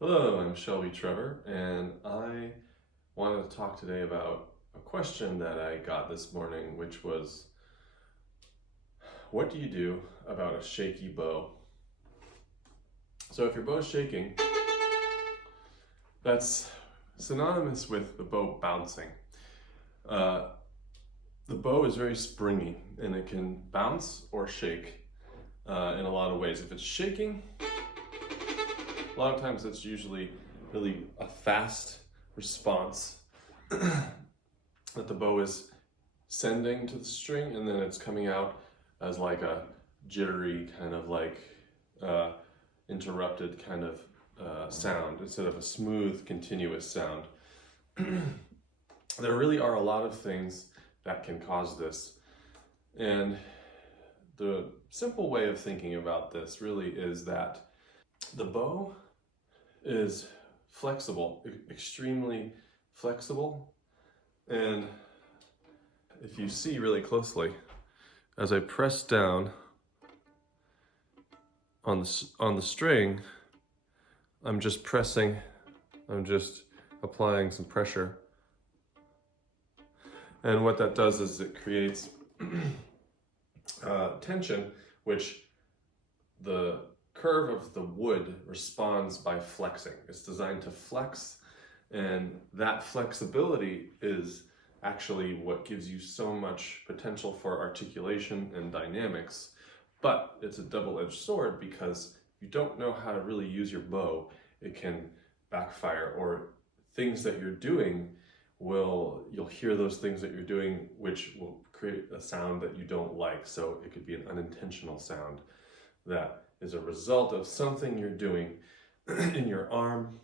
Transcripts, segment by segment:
Hello, I'm Shelby Trevor, and I wanted to talk today about a question that I got this morning, which was, what do you do about a shaky bow? So if your bow is shaking, that's synonymous with the bow bouncing. The bow is very springy, and it can bounce or shake in a lot of ways. If it's shaking, a lot of times it's usually really a fast response that the bow is sending to the string, and then it's coming out as like a jittery kind of like interrupted kind of sound instead of a smooth continuous sound. There really are a lot of things that can cause this, and the simple way of thinking about this really is that the bow is flexible, extremely flexible, and if you see really closely, as I press down on the string, I'm just applying some pressure, and what that does is it creates tension, which the curve of the wood responds by flexing. It's designed to flex, and that flexibility is actually what gives you so much potential for articulation and dynamics. But it's a double-edged sword, because if you don't know how to really use your bow, it can backfire, or things that you're doing you'll hear those things that you're doing which will create a sound that you don't like. So it could be an unintentional sound that is a result of something you're doing in your arm,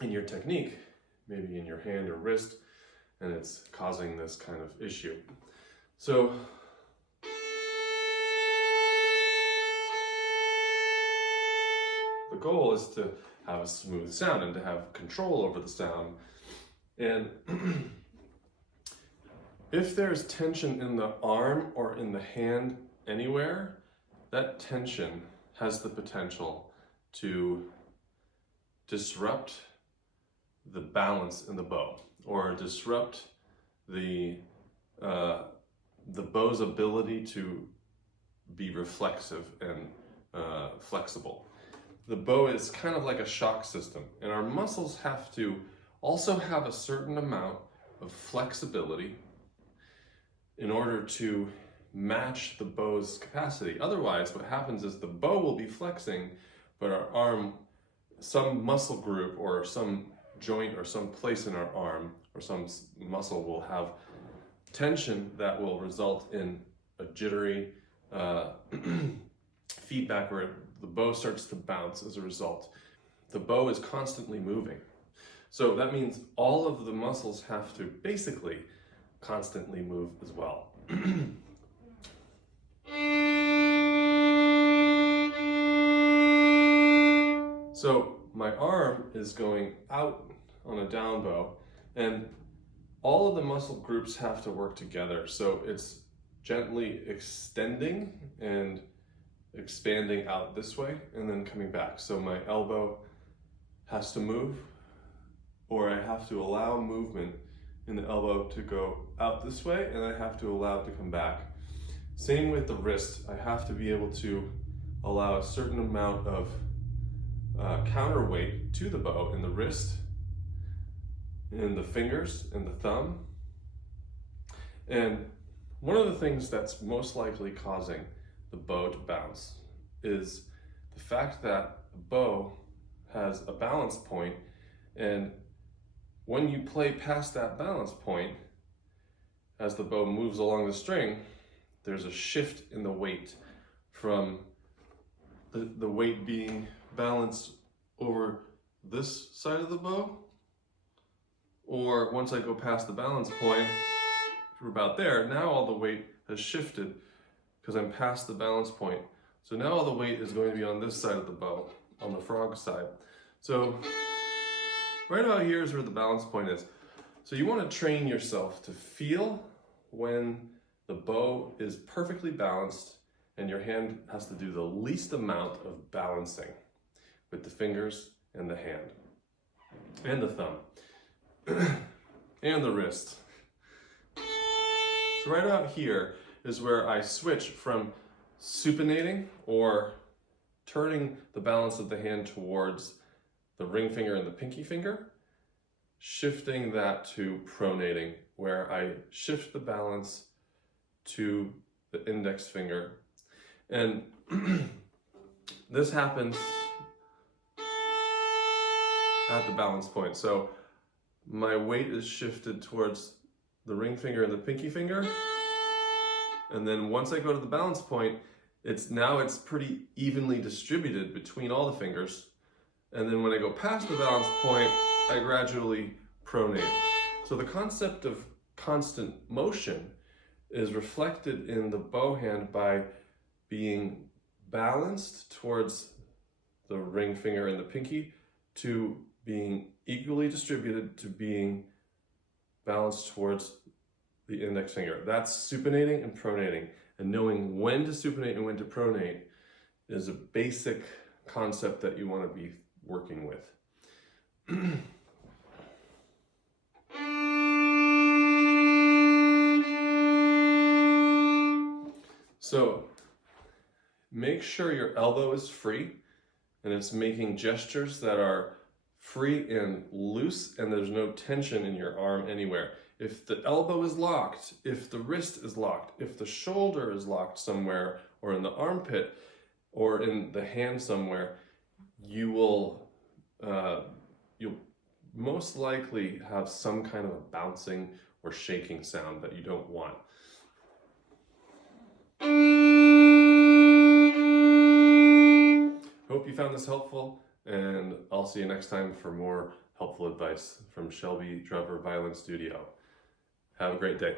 in your technique, maybe in your hand or wrist, and it's causing this kind of issue. So the goal is to have a smooth sound and to have control over the sound. And if there's tension in the arm or in the hand anywhere, that tension has the potential to disrupt the balance in the bow, or disrupt the bow's ability to be reflexive and flexible. The bow is kind of like a shock system, and our muscles have to also have a certain amount of flexibility in order to match the bow's capacity. Otherwise, what happens is the bow will be flexing, but our arm, some muscle group or some joint or some place in our arm or some muscle will have tension that will result in a jittery feedback where the bow starts to bounce as a result. The bow is constantly moving. So that means all of the muscles have to basically constantly move as well. So my arm is going out on a down bow, and all of the muscle groups have to work together. So it's gently extending and expanding out this way and then coming back. So my elbow has to move, or I have to allow movement in the elbow to go out this way, and I have to allow it to come back. Same with the wrist. I have to be able to allow a certain amount of counterweight to the bow in the wrist, in the fingers, and the thumb. And one of the things that's most likely causing the bow to bounce is the fact that the bow has a balance point, and when you play past that balance point, as the bow moves along the string, there's a shift in the weight from the weight being balanced over this side of the bow, or once I go past the balance point, we're about there, now all the weight has shifted because I'm past the balance point. So now all the weight is going to be on this side of the bow, on the frog side. So right about here is where the balance point is. So you want to train yourself to feel when the bow is perfectly balanced and your hand has to do the least amount of balancing with the fingers and the hand. and the thumb, and the wrist. So right about here is where I switch from supinating, or turning the balance of the hand towards the ring finger and the pinky finger, shifting that to pronating, where I shift the balance to the index finger. And this happens at the balance point. So my weight is shifted towards the ring finger and the pinky finger. And then once I go to the balance point, it's pretty evenly distributed between all the fingers. And then when I go past the balance point, I gradually pronate. So the concept of constant motion is reflected in the bow hand by being balanced towards the ring finger and the pinky, to being equally distributed to being balanced towards the index finger. That's supinating and pronating. And knowing when to supinate and when to pronate is a basic concept that you want to be working with. So make sure your elbow is free and it's making gestures that are free and loose, and there's no tension in your arm anywhere. If the elbow is locked, if the wrist is locked, if the shoulder is locked somewhere, or in the armpit, or in the hand somewhere, you'll most likely have some kind of a bouncing or shaking sound that you don't want. Hope you found this helpful, and I'll see you next time for more helpful advice from Shelby Drover Violin Studio. Have a great day.